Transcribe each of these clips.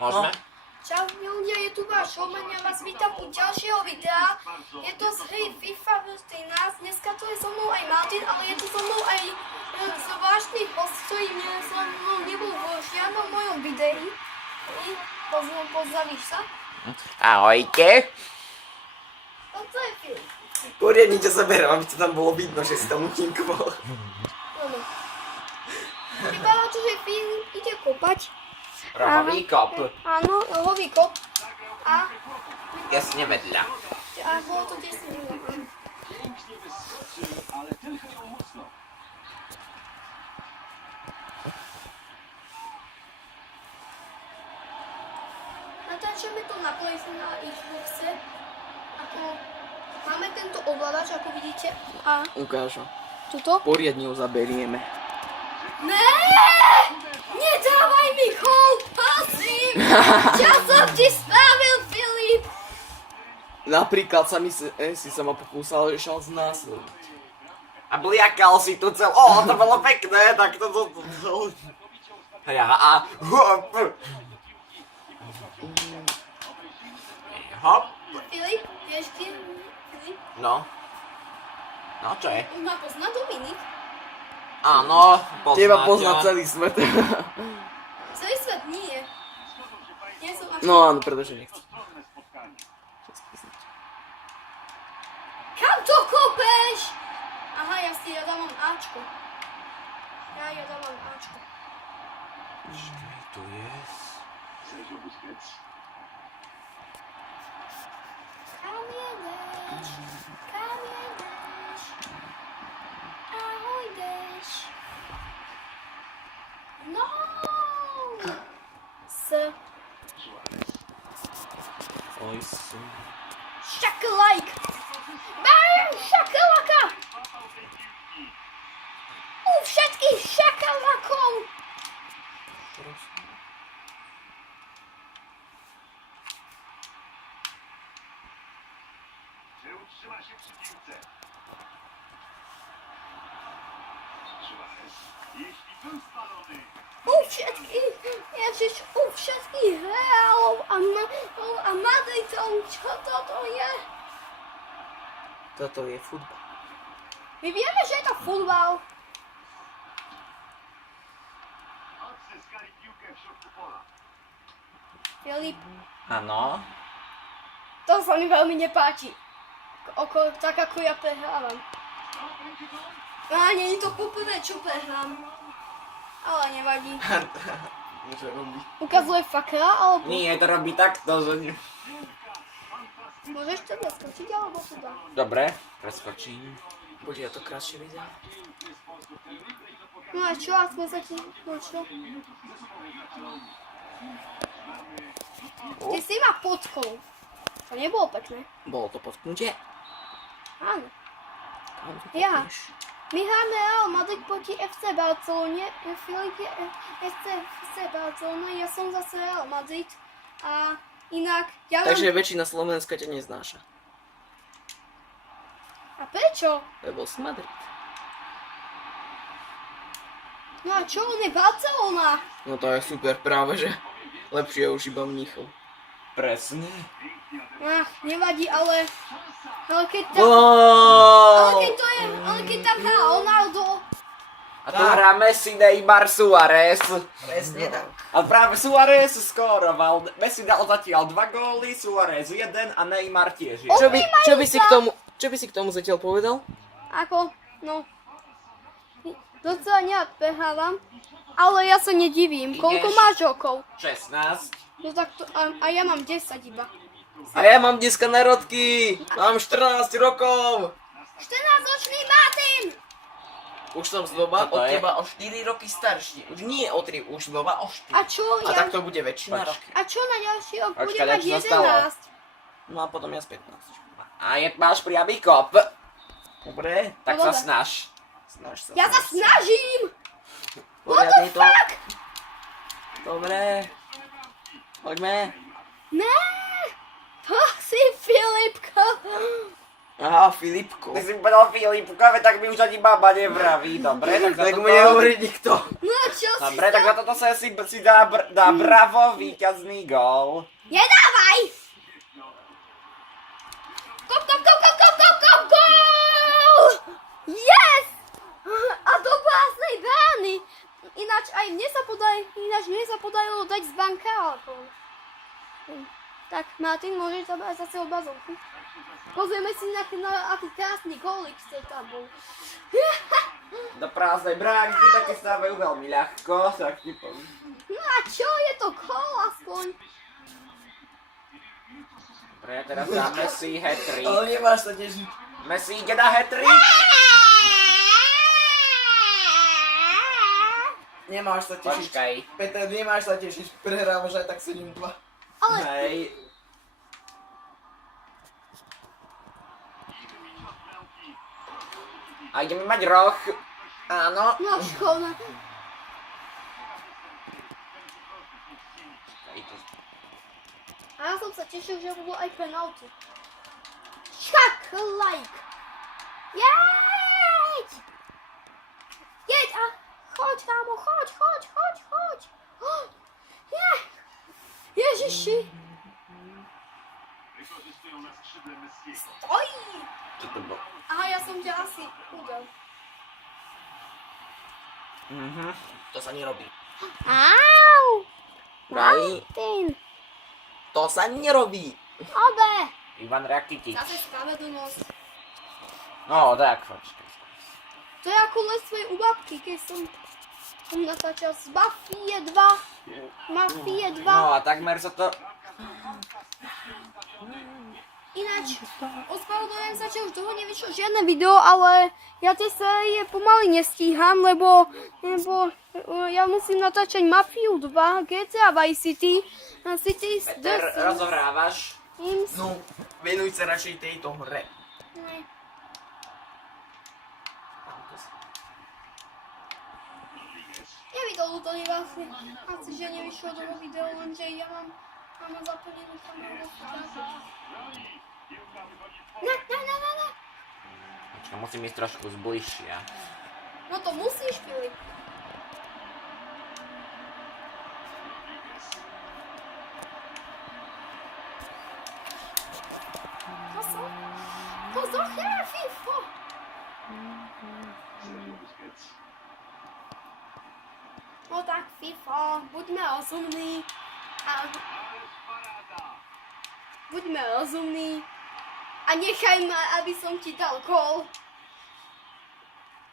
Môžeme? Čau ľudia, je tu váš Roman, ja vás vítam u ďalšieho videa. Je to z hry FIFA 13, dneska tu je so mnou aj Martin, ale je tu so mnou aj zvláštny host, ktorý so mnou nebol v žiadnom mojom videi. Pozdravíš sa? Ahojte. To je Filip. Poriadne ťa zaberám, aby to tam bolo vidno, že si tam utinkoval. Vypadá to, že Filip ide kopať. Rohový kop. Áno, rohový kop. A Jasne vedľa. bolo to 10 minút. Natáčame to na PlayStation na Xboxe. Máme tento ovládač, ako vidíte. A Ukáž ho. tuto. Poriadne ho zaberieme. Ne! Nedávaj mi gól, prosím! Čo som ti spravil, Filip? Napríklad si sa ma pokúsal šal znásilniť. A bliakal si tu cel... Ó, to bolo pekné, tak to... Ja, a... Hop. Hop. Filip, vieš kým? Filip? No. No, čo je? Už ma pozná Dominik. Áno, Teba ťa. pozná celý svet. Celý svet nie. Nie som až... No áno, pretože nechci. Kam to kopeš? Aha, ja dávam Ačko. Ja dávam Ačko. Tu je... Kam jedeš? Kam jedeš? Ahoj, ideš. No! Oj, som. Shakalike! Bam! Shakalaka! U všetkých shakalakov! U všetkých, ježiš, u všetkých Realov a Madridov, čo toto je? Toto je futbal. My vieme, že je to futbal. Filip, Áno. to sa mi veľmi nepáči. Tak ako ja prehrávam. Nie je to poprvé, čo prehrám. Ale nevadí. Čo robí? Ukazuje fakra, alebo... Nie, to robí takto, že... Môžeš to preskočiť, alebo to dá? Dobre, preskočím. Bude to krátšie video. No a čo, ak sme sa ti... No čo? Ty si ma potkol. To nebolo pekné. Bolo to potknutie? Áno. Kam to Ja. potkneš? My hráme Real Madrid proti FC Barcelone. Filip je FC Barcelona, ja som zase Real Madrid. A inak, ja mám... Takže väčšina Slovenska ťa neznáša. A prečo? Lebo si Madrid. No a čo, on je Barcelona? No to je super, práve že. Lepšie je už iba Mníchov. Presne. Nevadí, ale keď tam... Wow! Ale keď tam hrá Ronaldo... A tu hrá Messi, Neymar, Suárez. Presne tak. A práve Suárez skóroval. Messi dal zatiaľ 2 góly, Suárez 1 a Neymar tiež. Čo by si k tomu zatiaľ povedal? Ako? No... Docela nejak prehrávam, ale ja sa nedivím. Koľko máš rokov? 16. No tak to, a ja mám 10 iba. A ja mám dneska narodky! Mám 14 rokov! 14-ročný Martin! Už som znova Toto od je? teba o 4 roky starší. Už nie o 3, už znova o 4. A čo A ja... tak to bude väčšina Poč. roky. A čo na ďalší rok Počkaj, budem mať čo sa stalo? 11? No a potom ja z 15. A je máš priamy kop. Dobre, Tak No sa dobre. snaž. snaž sa. Ja sa snažím! Poriadne to. Fuck! Dobre. Poďme. Ne! Prosím, Filipko! Aha, Filipko. Ty si mi povedal Filipkovi, tak mi už ani baba nevraví. Dobre, tak za Tak toto... mu nehovorí nikto. No čo si Dobre, tak za toto sa si dá bravo víťazný gól. Nedávaj! Kop, gól! Yes! A do vlastnej brány. Ináč mne sa podarilo dať z bankáku. Tak, Martin, môžeš zabrať zase obrazovku. Pozrieme si na aký krásny gólik ste tam bol. Do prázdnej bránky také stávajú veľmi ľahko, tak ti poviem. No a čo, je to gól aspoň. Dobre, teraz dá Messi hat-trick. Ale nemáš sa tešiť. Messi ide na hat-trick. Nemáš sa tešiť. Počkaj. Peter, nemáš sa tešiť. Prehrávaš aj tak 7-2. Ale Hej. A ideme mať roh. Áno. no škoda. A ja som sa tešil, že bolo aj penalty. Čak, like. Jeď! Jeď a choď, kámo, choď. Ježiši. Stoj! Čo to bolo? Aha, ja som ťa asi udal. To sa nerobí. Au! Raj, Martin! to sa nerobí. Obe! Ivan Rakitic. Zase spravedlnosť. No, tak, počkaj. To je ako lestvej u babky, keď som natáčal z Mafie 2. Mafie 2. No a takmer sa to... Ináč, ospravedlňujem sa, že už toho nevyšlo žiadne video, ale ja tie série pomaly nestíham, lebo ja musím natáčať Mafiu 2, GTA Vice City, Cities, The Peter, Sims, rozohrávaš? Sims. No, venuj sa radšej tejto hre. Ne. Je mi to ľúto, vlastne. Asi, že nevyšlo toho video, lenže ja mám zaplnenú kameru. Ne. Počkaj, musím ísť trošku zbližšia. No to musíš, Filip. To zachrá, Fifo. No tak, Fifo, buďme rozumní. Buďme rozumní. A nechaj ma, aby som ti dal gól.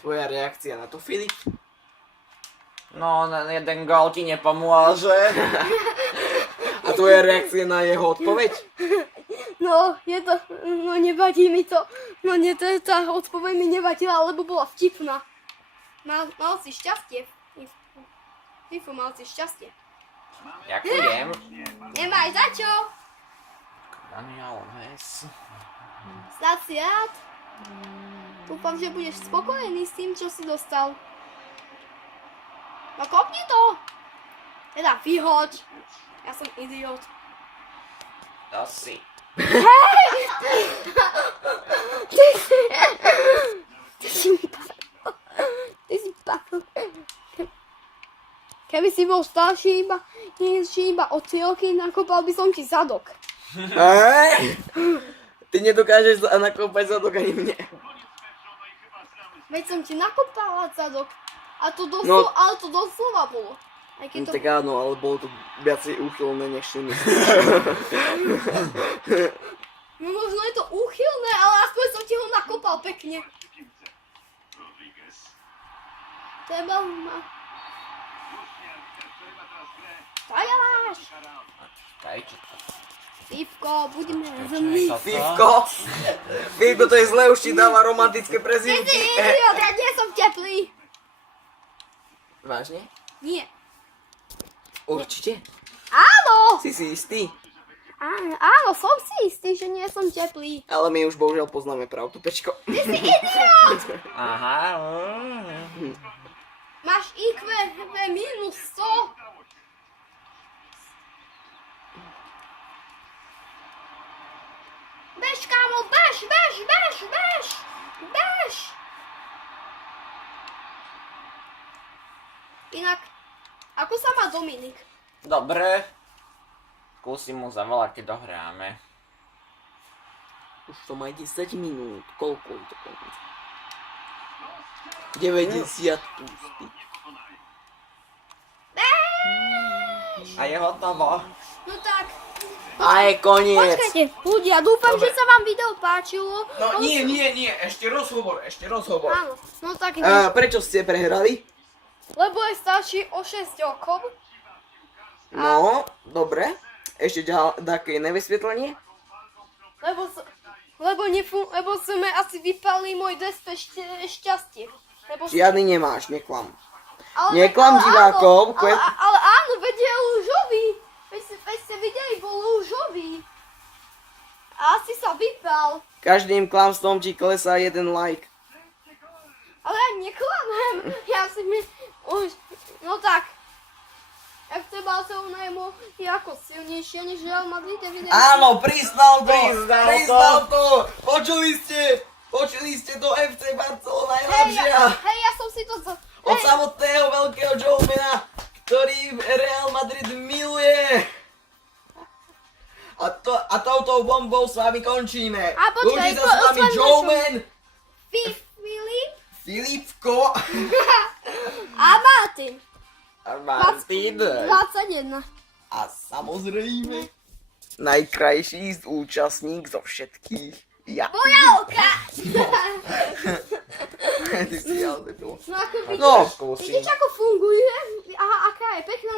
Tvoja reakcia na to, Filip? No, na jeden gól ti nepomôže. A tvoja reakcia na jeho odpoveď? No, nevadí mi to. No nie, tá odpoveď mi nevadila, lebo bola vtipná. Mal si šťastie. Fifo, mal si šťastie. Ďakujem. Nemáš za čo. Daniel Ves. Snad si rád. Dúfam, že budeš spokojný s tým, čo si dostal. No kopni to. Teda vyhoď. Ja som idiot. To si. Ty si bafl. Keby si bol starší iba o 3 roky, nakopal by som ti zadok. Ty nedokážeš nakopať zadok ani mne. Veď som ti nakopala zadok. A to doslova bolo. Aj keď to... Tak áno, ale bolo to viacej úchylné, než si myslíš. No možno je to úchylné, ale aspoň som ti ho nakopal pekne. Treba ma... Tajáš! Čakaj, čo to? Fifko, buďme rozumní. Fifko! Fifko, to je zle, už ti dáva romantické Ty si prezivky. idiot, ja nie som teplý. Vážne? Nie. Určite? Áno! Si istý? Áno, som si istý, že nie som teplý. Ale my už bohužiaľ poznáme pravdu, Pečko. Ty si idiot! Aha. Máš IQ minus 100. Bež, kámo, bež! Bež! Inak, ako sa má Dominik? Dobre. Skúsim mu zavolať, keď dohráme. Už to má 10 minút. Koľko je to konec? 90 pustí. A je hotovo. No tak, A je koniec. počkajte, ľudia, dúfam, Dobre. že sa vám video páčilo. No nie, ešte rozhovor. Áno, no tak, Prečo ste prehrali? lebo je starší o 6 rokov. No, dobre. Ešte také iné vysvetlenie? Lebo sme asi vypali môj despe šťastie. Žiadny nemáš, neklam. Neklam divákov. Ale áno, veď je lúžový. Veď ste videli, bol lúžový. A asi sa vypal. Každým klamstvom ti klesá jeden like. Ale ja neklamem. Ja si my... Už... No tak. FC Barcelona je ako silnejšie než Real Madrid. Áno, priznal to! Priznal to! Počuli ste to, FC Barcelona je lepšia! Hej, ja som si to... Od samotného veľkého Joemana, ktorý Real Madrid miluje! A touto bombou s vami končíme. A počkaj, Ľudí sa s vami Joeman, Filip Filipko a Martin. a Martin. 21. A samozrejme, najkrajší účastník zo všetkých. Ja. Bojálka! Ty si ale debil. No ako vidíš, No. vidíš ako funguje? Aha, aká je pekná